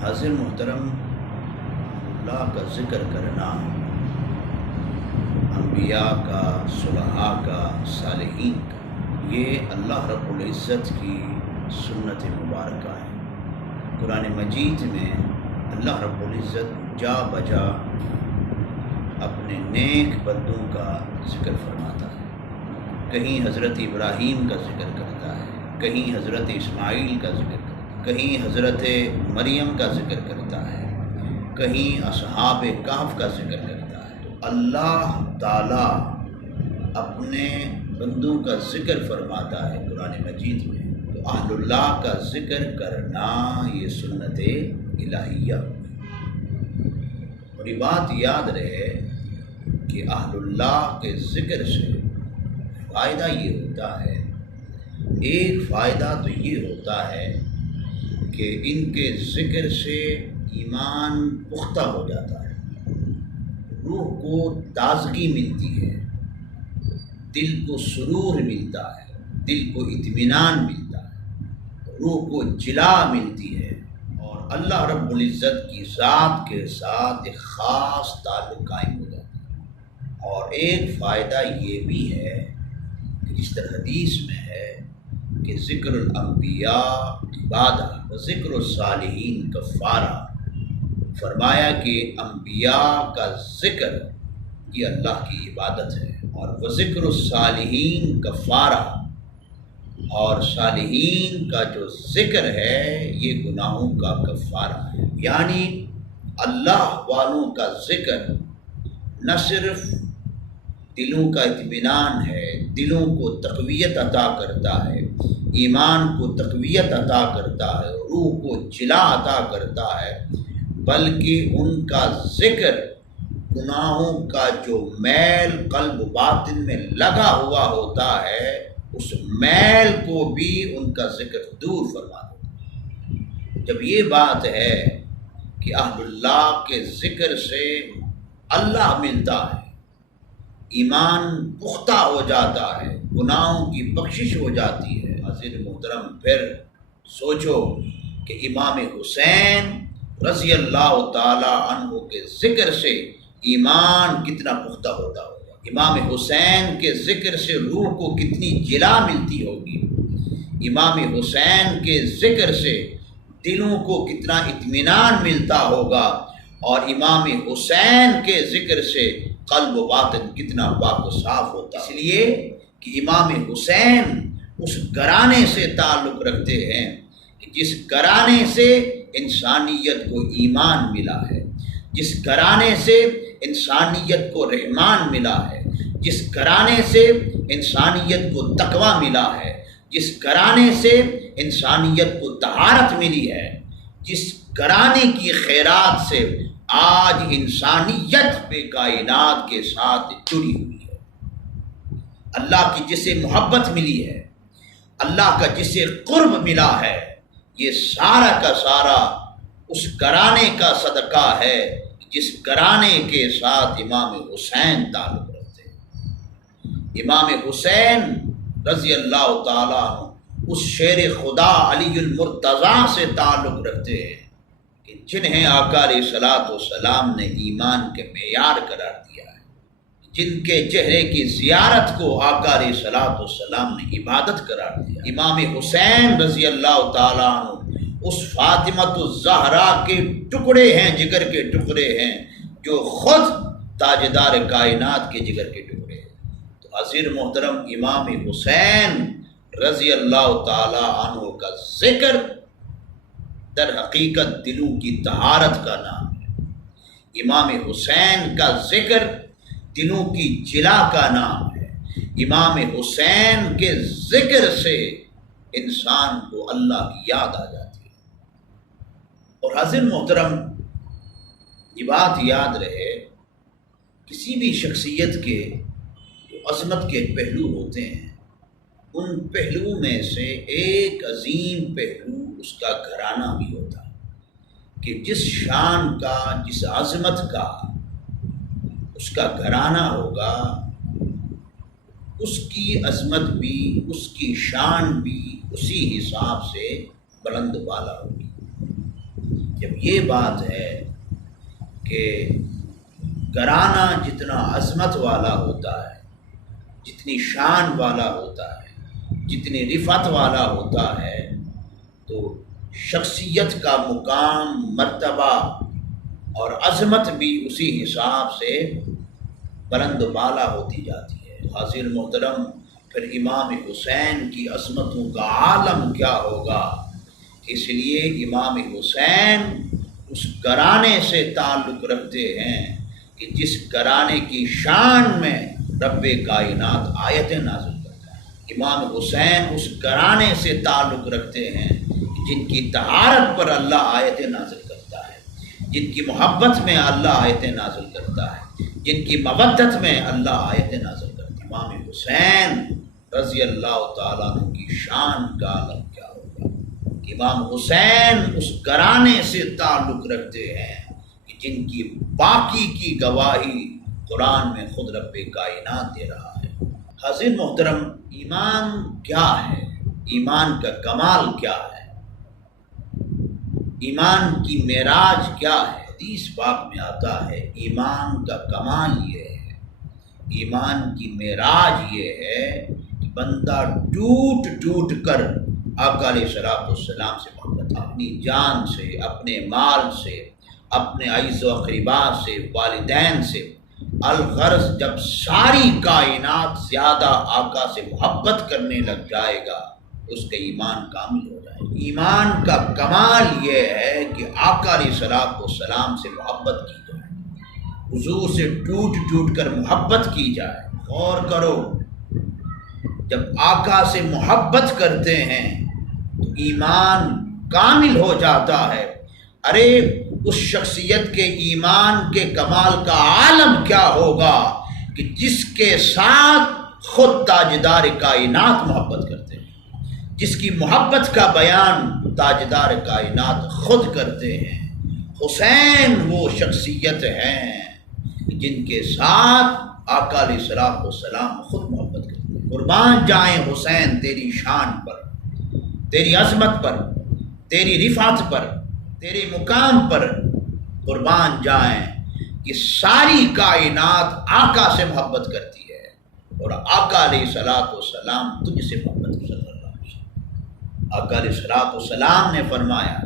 حاضر محترم، اللہ کا ذکر کرنا انبیاء کا، صلحاء کا، صالحین کا، یہ اللہ رب العزت کی سنت مبارکہ ہے۔ قرآن مجید میں اللہ رب العزت جا بجا اپنے نیک بندوں کا ذکر فرماتا ہے۔ کہیں حضرت ابراہیم کا ذکر کرتا ہے، کہیں حضرت اسماعیل کا ذکر کرتا ہے، کہیں حضرت مریم کا ذکر کرتا ہے، کہیں اصحاب کہف کا ذکر کرتا ہے۔ تو اللہ تعالیٰ اپنے بندوں کا ذکر فرماتا ہے قرآن مجید میں، تو اہل اللہ کا ذکر کرنا یہ سنت الہیہ۔ اور یہ بات یاد رہے کہ اہل اللہ کے ذکر سے فائدہ یہ ہوتا ہے، ایک فائدہ تو یہ ہوتا ہے کہ ان کے ذکر سے ایمان پختہ ہو جاتا ہے، روح کو تازگی ملتی ہے، دل کو سرور ملتا ہے، دل کو اطمینان ملتا ہے، روح کو جلا ملتی ہے، اور اللہ رب العزت کی ذات کے ساتھ ایک خاص تعلق قائم ہو جاتا ہے۔ اور ایک فائدہ یہ بھی ہے کہ جس طرح حدیث میں ہے کہ ذکر الانبیاء عبادہ و ذکر الصالحین کفارہ، فرمایا کہ انبیاء کا ذکر یہ اللہ کی عبادت ہے، اور وہ ذکر الصالحین کفارہ، اور صالحین کا جو ذکر ہے یہ گناہوں کا کفارہ ہے۔ یعنی اللہ والوں کا ذکر نہ صرف دلوں کا اطمینان ہے، دلوں کو تقویت عطا کرتا ہے، ایمان کو تقویت عطا کرتا ہے، روح کو جلا عطا کرتا ہے، بلکہ ان کا ذکر گناہوں کا جو میل قلب و باطن میں لگا ہوا ہوتا ہے، اس میل کو بھی ان کا ذکر دور فرما دیتا ہے۔ جب یہ بات ہے کہ اہل اللہ کے ذکر سے اللہ ملتا ہے، ایمان پختہ ہو جاتا ہے، گناہوں کی بخشش ہو جاتی ہے، حضرت محترم پھر سوچو کہ امام حسین رضی اللہ تعالی عنہ کے ذکر سے ایمان کتنا پختہ ہوتا ہوگا، امام حسین کے ذکر سے روح کو کتنی جلا ملتی ہوگی، امام حسین کے ذکر سے دلوں کو کتنا اطمینان ملتا ہوگا، اور امام حسین کے ذکر سے قلب و باطن کتنا پاک و صاف ہوتا ہے۔ اس لیے کہ امام حسین اس گھرانے سے تعلق رکھتے ہیں کہ جس گھرانے سے انسانیت کو ایمان ملا ہے، جس گھرانے سے انسانیت کو رحمان ملا ہے، جس گھرانے سے انسانیت کو تقوی ملا ہے، جس گھرانے سے انسانیت کو طہارت ملی ہے، جس گھرانے کی خیرات سے آج انسانیت پہ کائنات کے ساتھ جڑی ہوئی ہے، اللہ کی جسے محبت ملی ہے، اللہ کا جسے قرب ملا ہے، یہ سارا کا سارا اس گھرانے کا صدقہ ہے جس گھرانے کے ساتھ امام حسین تعلق رکھتے ہیں۔ امام حسین رضی اللہ تعالیٰ عنہ اس شیر خدا علی المرتضیٰ سے تعلق رکھتے ہیں کہ جنہیں آقا علیہ الصلوۃ والسلام نے ایمان کے معیار قرار دیا ہے، جن کے چہرے کی زیارت کو آقا علیہ الصلوۃ والسلام نے عبادت قرار دیا۔ امام حسین رضی اللہ تعالیٰ عنہ اس فاطمۃ الزہرا کے ٹکڑے ہیں، جگر کے ٹکڑے ہیں، جو خود تاجدار کائنات کے جگر کے ٹکڑے ہیں۔ تو عزیز محترم، امام حسین رضی اللہ تعالی عنہ کا ذکر در حقیقت دلوں کی طہارت کا نام ہے، امام حسین کا ذکر دلوں کی جلا کا نام ہے، امام حسین کے ذکر سے انسان کو اللہ کی یاد آ جاتی ہے۔ اور حاضر محترم، یہ بات یاد رہے، کسی بھی شخصیت کے جو عظمت کے پہلو ہوتے ہیں، ان پہلوؤں میں سے ایک عظیم پہلو اس کا گھرانہ بھی ہوتا ہے، کہ جس شان کا، جس عظمت کا اس کا گھرانہ ہوگا، اس کی عظمت بھی، اس کی شان بھی اسی حساب سے بلند بالا ہوگی۔ جب یہ بات ہے کہ گھرانہ جتنا عظمت والا ہوتا ہے، جتنی شان والا ہوتا ہے، جتنی رفعت والا ہوتا ہے، تو شخصیت کا مقام، مرتبہ اور عظمت بھی اسی حساب سے بلند و بالا ہوتی جاتی ہے۔ حاضر محترم، پھر امام حسین کی عظمتوں کا عالم کیا ہوگا؟ اس لیے امام حسین اس گھرانے سے تعلق رکھتے ہیں کہ جس گھرانے کی شان میں رب کائنات آیتیں نازل کرتا ہے۔ امام حسین اس گھرانے سے تعلق رکھتے ہیں جن کی طہارت پر اللہ آیتیں نازل کرتا ہے، جن کی محبت میں اللہ آیتیں نازل کرتا ہے، جن کی مودت میں اللہ آیتیں نازل کرتا ہے۔ امام حسین رضی اللہ تعالیٰ عنہ کی شان کا عالم کیا ہوگا؟ امام حسین اس گھرانے سے تعلق رکھتے ہیں کہ جن کی باقی کی گواہی قرآن میں خود رب کائنات دے رہا ہے۔ حاضر محترم، ایمان کیا ہے؟ ایمان کا کمال کیا ہے؟ ایمان کی معراج کیا ہے؟ حدیث پاک میں آتا ہے ایمان کا کمال یہ ہے، ایمان کی معراج یہ ہے کہ بندہ ٹوٹ ٹوٹ کر آقا علیہ السلام سے محبت، اپنی جان سے، اپنے مال سے، اپنے عزیز و اقرباء سے، والدین سے، الغرض جب ساری کائنات زیادہ آقا سے محبت کرنے لگ جائے گا اس کا ایمان کامل ہو جائے گا۔ ایمان کا کمال یہ ہے کہ آقا علیہ السلام سے محبت کی جائے، حضور سے ٹوٹ ٹوٹ کر محبت کی جائے۔ غور کرو، جب آقا سے محبت کرتے ہیں تو ایمان کامل ہو جاتا ہے۔ ارے اس شخصیت کے ایمان کے کمال کا عالم کیا ہوگا کہ جس کے ساتھ خود تاجدار کائنات محبت کرتے ہیں، جس کی محبت کا بیان تاجدار کائنات خود کرتے ہیں۔ حسین وہ شخصیت ہیں جن کے ساتھ آقا علیہ السلام خود محبت کرتے ہیں۔ قربان جائیں حسین تیری شان پر، تیری عظمت پر، تیری رفعت پر، تیرے مقام پر قربان جائیں کہ ساری کائنات آقا سے محبت کرتی ہے اور آقا علیہ السلام تجھ سے محبت کرتی ہے۔ آقا علیہ السلام نے فرمایا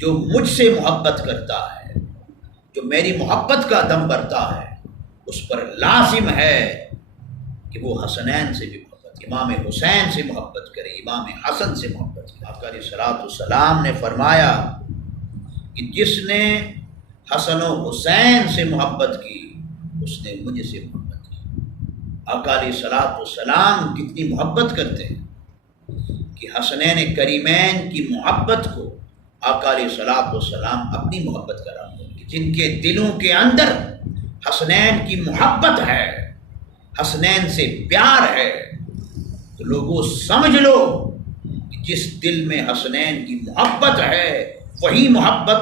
جو مجھ سے محبت کرتا ہے، جو میری محبت کا دم بھرتا ہے، اس پر لازم ہے کہ وہ حسنین سے بھی محبت، امام حسین سے محبت کرے، امام حسن سے محبت کرے۔ آقا علیہ السلام نے فرمایا کہ جس نے حسن و حسین سے محبت کی اس نے مجھ سے محبت کی۔ آقا علیہ السلام کتنی محبت کرتے ہیں کہ حسنین کریمین کی محبت کو آقا علیہ السلام اپنی محبت کا نام دیں گے۔ جن کے دلوں کے اندر حسنین کی محبت ہے، حسنین سے پیار ہے، تو لوگوں سمجھ لو کہ جس دل میں حسنین کی محبت ہے وہی محبت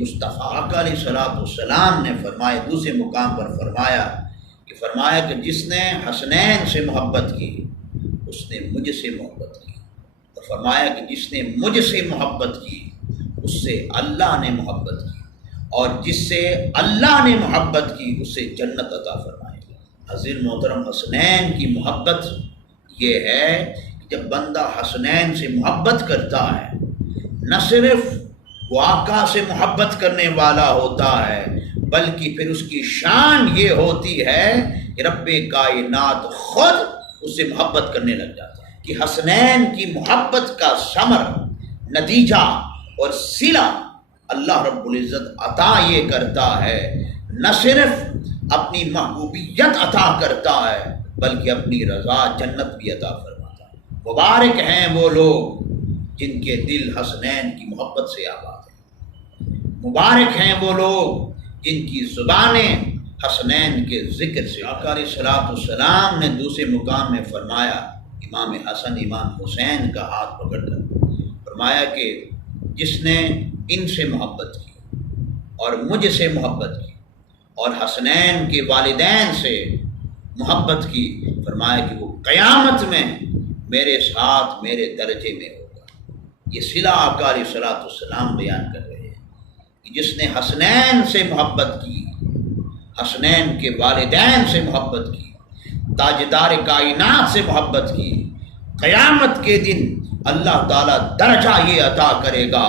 مصطفیٰ۔ آقا علیہ السلام نے فرمایا، دوسرے مقام پر فرمایا کہ جس نے حسنین سے محبت کی اس نے مجھ سے محبت کی، اور فرمایا کہ جس نے مجھ سے محبت کی اس سے اللہ نے محبت کی، اور جس سے اللہ نے محبت کی اس سے جنت عطا فرمائے گا۔ حضرت محترم، حسنین کی محبت یہ ہے کہ جب بندہ حسنین سے محبت کرتا ہے، نہ صرف وہ آقا سے محبت کرنے والا ہوتا ہے بلکہ پھر اس کی شان یہ ہوتی ہے کہ رب کائنات خود اس سے محبت کرنے لگ جاتا ہے کہ حسنین کی محبت کا ثمر، نتیجہ اور صلہ اللہ رب العزت عطا یہ کرتا ہے، نہ صرف اپنی محبوبیت عطا کرتا ہے بلکہ اپنی رضا، جنت بھی عطا فرماتا ہے۔ مبارک ہیں وہ لوگ جن کے دل حسنین کی محبت سے آباد ہیں، مبارک ہیں وہ لوگ جن کی زبانیں حسنین کے ذکر سے۔ آقا علیہ السلام نے دوسرے مقام میں فرمایا، امام حسن امام حسین کا ہاتھ پکڑ کر فرمایا کہ جس نے ان سے محبت کی اور مجھ سے محبت کی اور حسنین کے والدین سے محبت کی، فرمایا کہ وہ قیامت میں میرے ساتھ میرے درجے میں ہوگا۔ یہ صلہ آقا علیہ الصلوۃ والسلام بیان کر رہے ہیں کہ جس نے حسنین سے محبت کی، حسنین کے والدین سے محبت کی، تاجدار کائنات سے محبت کی، قیامت کے دن اللہ تعالیٰ درجہ یہ عطا کرے گا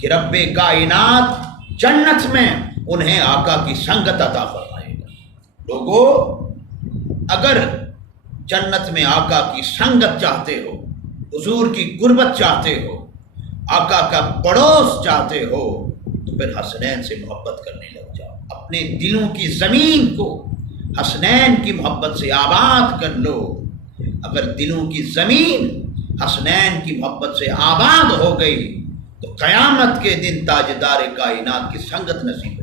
کہ رب کائنات جنت میں انہیں آقا کی سنگت عطا فرمائے گا۔ لوگو، اگر جنت میں آقا کی سنگت چاہتے ہو، حضور کی قربت چاہتے ہو، آقا کا پڑوس چاہتے ہو، تو پھر حسنین سے محبت کرنے لگ جاؤ۔ اپنے دلوں کی زمین کو حسنین کی محبت سے آباد کر لو۔ اگر دلوں کی زمین حسنین کی محبت سے آباد ہو گئی تو قیامت کے دن تاجدار کائنات کی سنگت نصیب